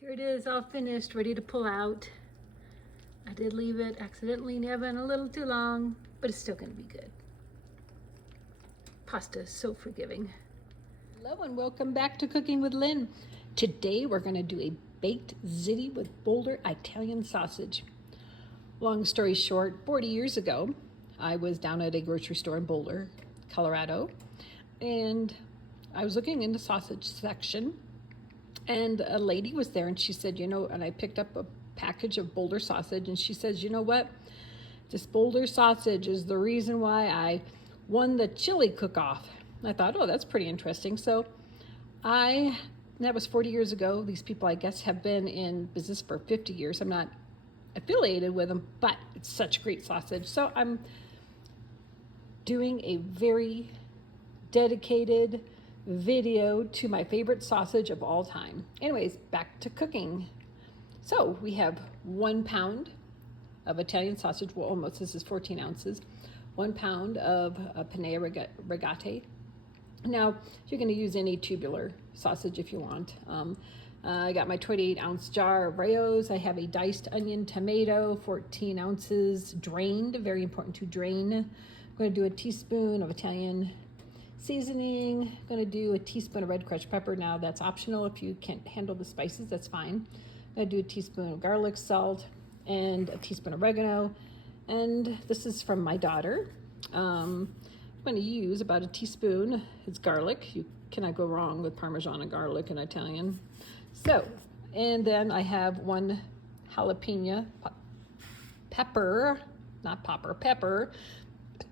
Here it is, all finished, ready to pull out. I did leave it accidentally in the oven a little too long, but it's still gonna be good. Pasta is so forgiving. Hello and welcome back to Cooking with Lynn. Today we're gonna do a baked ziti with Boulder Italian sausage. Long story short, 40 years ago, I was down at a grocery store in Boulder, Colorado, and I was looking in the sausage section, and a lady was there, and she said, and I picked up a package of Boulder sausage, and she says, you know what? This Boulder sausage is the reason why I won the chili cook-off. I thought, oh, that's pretty interesting. So that was 40 years ago. These people, I guess, have been in business for 50 years. I'm not affiliated with them, but it's such great sausage. So I'm doing a very dedicated video to my favorite sausage of all time. Anyways, back to cooking. So we have 1 pound of Italian sausage, well, almost, this is 14 ounces, 1 pound of penne rigate. Now, you're going to use any tubular sausage if you want. I got my 28-ounce jar of Rayo's. I have a diced onion, tomato, 14 ounces, drained, very important to drain. I'm going to do a teaspoon of Italian seasoning. I'm going to do a teaspoon of red crushed pepper. Now, that's optional. If you can't handle the spices, that's fine. I'm going to do a teaspoon of garlic salt and a teaspoon of oregano. And this is from my daughter. I'm going to use about a teaspoon. It's garlic. You cannot go wrong with Parmesan and garlic in Italian. So, and then I have 1 jalapeno pepper, not popper, pepper,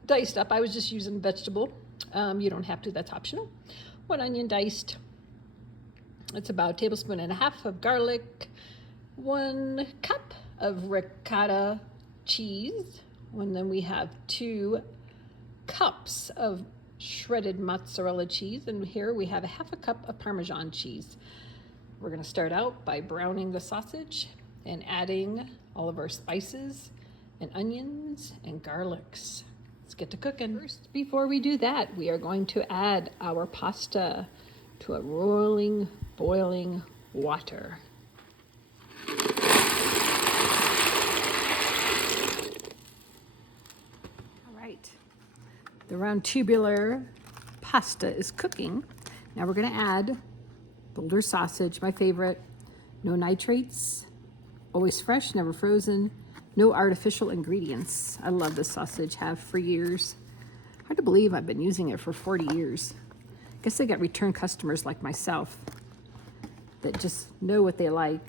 diced up. I was just using vegetable. You don't have to, that's optional. 1 onion diced. It's about 1.5 tablespoons of garlic. 1 cup of ricotta cheese. And then we have 2 cups of shredded mozzarella cheese. And here we have 1/2 cup of Parmesan cheese. We're going to start out by browning the sausage and adding all of our spices and onions and garlics. Let's get to cooking. First, before we do that, we are going to add our pasta to a rolling, boiling water. All right, the round tubular pasta is cooking. Now we're going to add Boulder sausage, my favorite. No nitrates, always fresh, never frozen. No artificial ingredients. I love this sausage, have for years. Hard to believe I've been using it for 40 years. Guess I got return customers like myself that just know what they like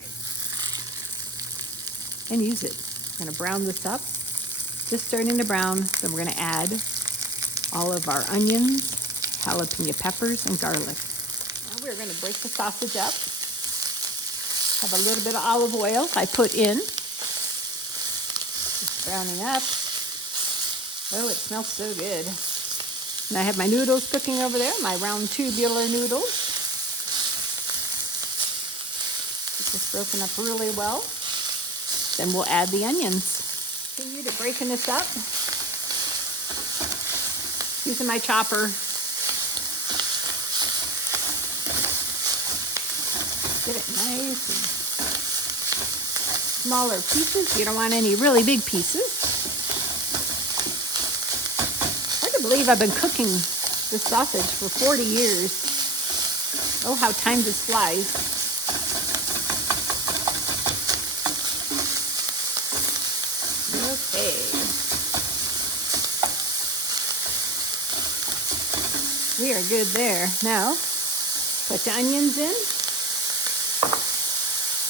and use it. We're gonna brown this up, just starting to brown. Then we're gonna add all of our onions, jalapeno peppers, and garlic. Now we're gonna break the sausage up. Have a little bit of olive oil I put in. Browning up. Oh, it smells so good. And I have my noodles cooking over there, my round tubular noodles. Get this broken up really well. Then we'll add the onions. Continue to breaking this up. Using my chopper. Get it nice and smaller pieces. You don't want any really big pieces. Hard to believe I've been cooking this sausage for 40 years. Oh, how time just flies. Okay. We are good there. Now, put the onions in.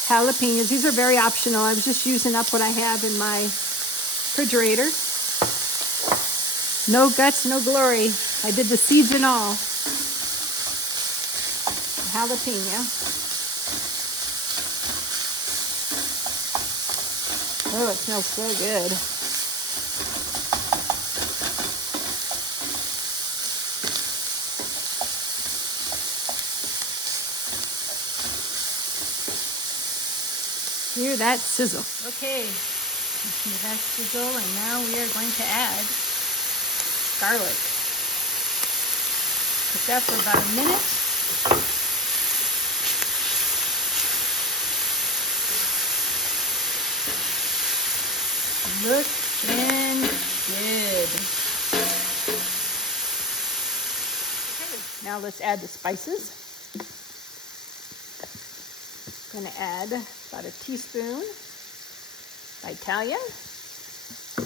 Jalapenos, these are very optional. I was just using up what I have in my refrigerator. No guts, no glory. I did the seeds and all. Jalapeno. Oh, it smells so good. Hear that sizzle. Okay, listen to that sizzle, and now we are going to add garlic. Cook that for about a minute. Looking good. Okay, now let's add the spices. I'm going to add about a teaspoon of Italian. I'm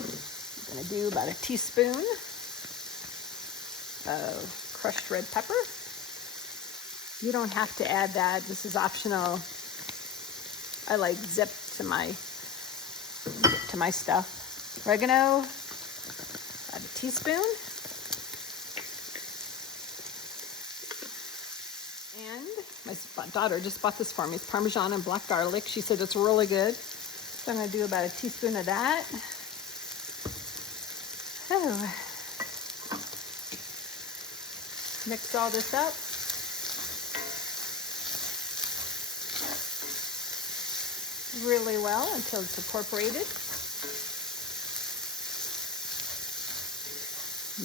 going to do about a teaspoon of crushed red pepper. You don't have to add that. This is optional. I like zip to my stuff. Oregano, about a teaspoon. And my daughter just bought this for me. It's Parmesan and black garlic. She said it's really good. So I'm going to do about a teaspoon of that. Oh. Mix all this up. Really well until it's incorporated.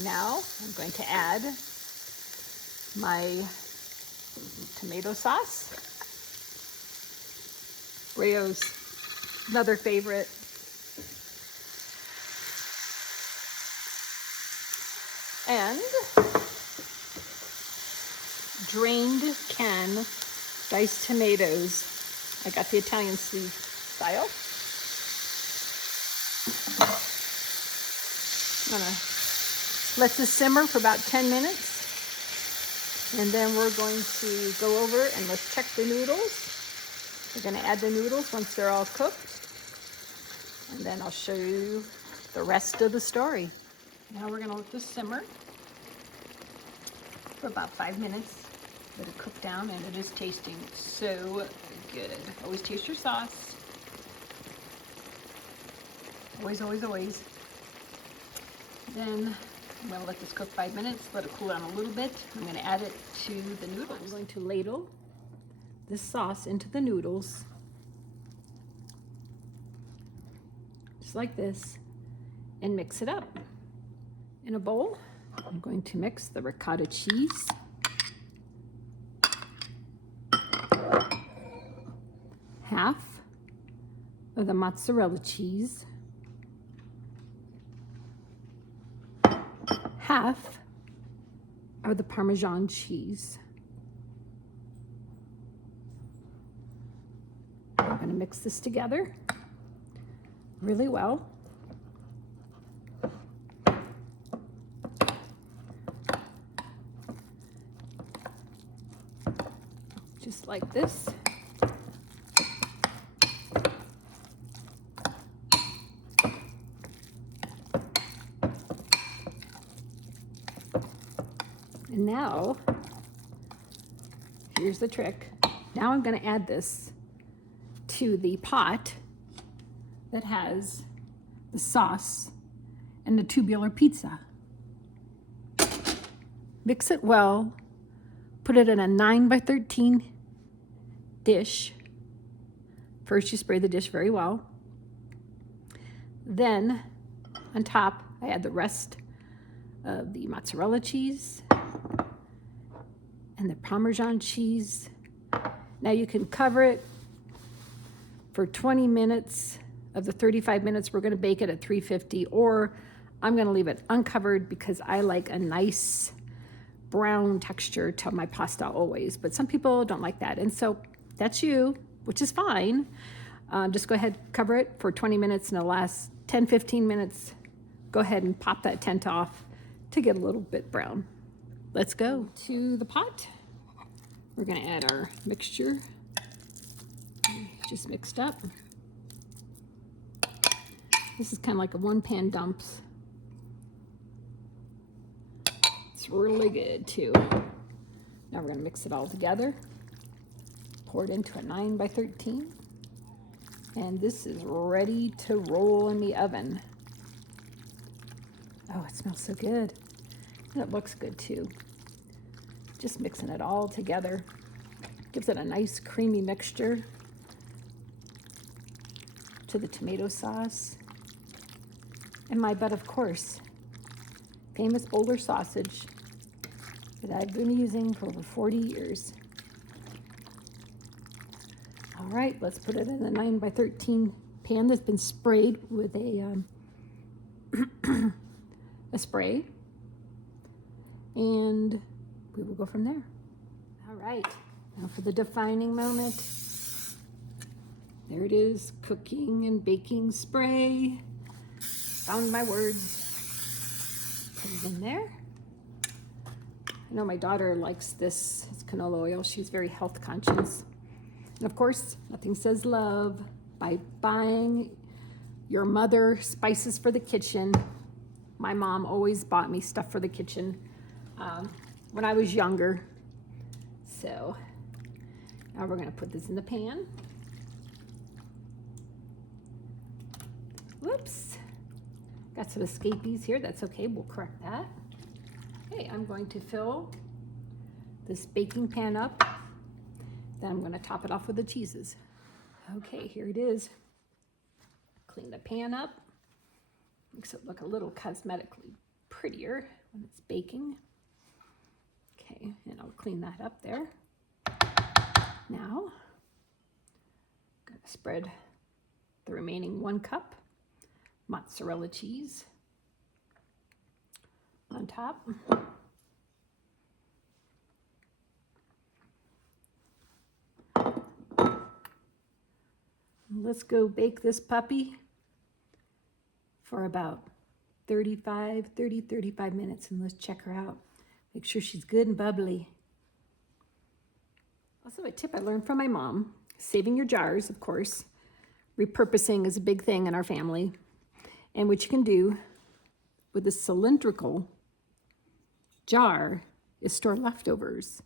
Now I'm going to add my tomato sauce. Rayo's another favorite. And drained can diced tomatoes. I got the Italian sleeve style. I'm gonna let this simmer for about 10 minutes. And then we're going to go over and let's check the noodles. We're gonna add the noodles once they're all cooked. And then I'll show you the rest of the story. Now we're gonna let this simmer for about 5 minutes. Let it cook down, and it is tasting so good. Always taste your sauce. Always, always, always. Then I'm going to let this cook 5 minutes, let it cool down a little bit. I'm going to add it to the noodles. I'm going to ladle this sauce into the noodles, just like this, and mix it up. In a bowl, I'm going to mix the ricotta cheese, half of the mozzarella cheese, half of the Parmesan cheese. I'm going to mix this together really well. Just like this. And now, here's the trick. Now I'm going to add this to the pot that has the sauce and the tubular pizza. Mix it well. Put it in a 9x13 dish. First, you spray the dish very well. Then, on top, I add the rest of the mozzarella cheese and the Parmesan cheese. Now you can cover it for 20 minutes. Of the 35 minutes, we're gonna bake it at 350, or I'm gonna leave it uncovered because I like a nice brown texture to my pasta always, but some people don't like that. And so that's you, which is fine. Just go ahead, cover it for 20 minutes, and the last 10, 15 minutes, go ahead and pop that tent off to get a little bit brown. Let's go to the pot. We're gonna add our mixture, just mixed up. This is kind of like a one-pan dumps. It's really good too. Now we're gonna mix it all together. Pour it into a 9x13. And this is ready to roll in the oven. Oh, it smells so good. And it looks good too. Just mixing it all together. Gives it a nice creamy mixture to the tomato sauce. And my butt, of course, famous Boulder sausage that I've been using for over 40 years. All right, let's put it in a 9x13 pan that's been sprayed with a a spray, and we will go from there. All right, now for the defining moment. There it is, cooking and baking spray. Found my words. Put it in there. I know my daughter likes this. It's canola oil. She's very health conscious. And of course, nothing says love by buying your mother spices for the kitchen. My mom always bought me stuff for the kitchen when I was younger. So now we're gonna put this in the pan. Whoops, got some escapees here. That's okay, we'll correct that. Okay, I'm going to fill this baking pan up. Then I'm gonna top it off with the cheeses. Okay, here it is. Clean the pan up. Makes it look a little cosmetically prettier when it's baking. Okay, and I'll clean that up there. Now, I'm gonna spread the remaining 1 cup mozzarella cheese on top. Let's go bake this puppy for about 35 minutes, and let's check her out. Make sure she's good and bubbly. Also, a tip I learned from my mom, saving your jars, of course. Repurposing is a big thing in our family. And what you can do with a cylindrical jar is store leftovers.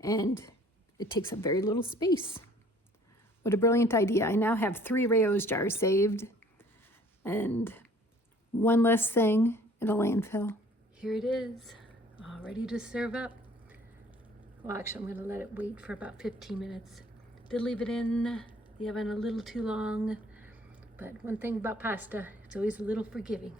And it takes up very little space. What a brilliant idea. I now have 3 Rayo's jars saved and 1 less thing in a landfill. Here it is, all ready to serve up. Well, actually, I'm gonna let it wait for about 15 minutes. Did leave it in the oven a little too long, but one thing about pasta, it's always a little forgiving.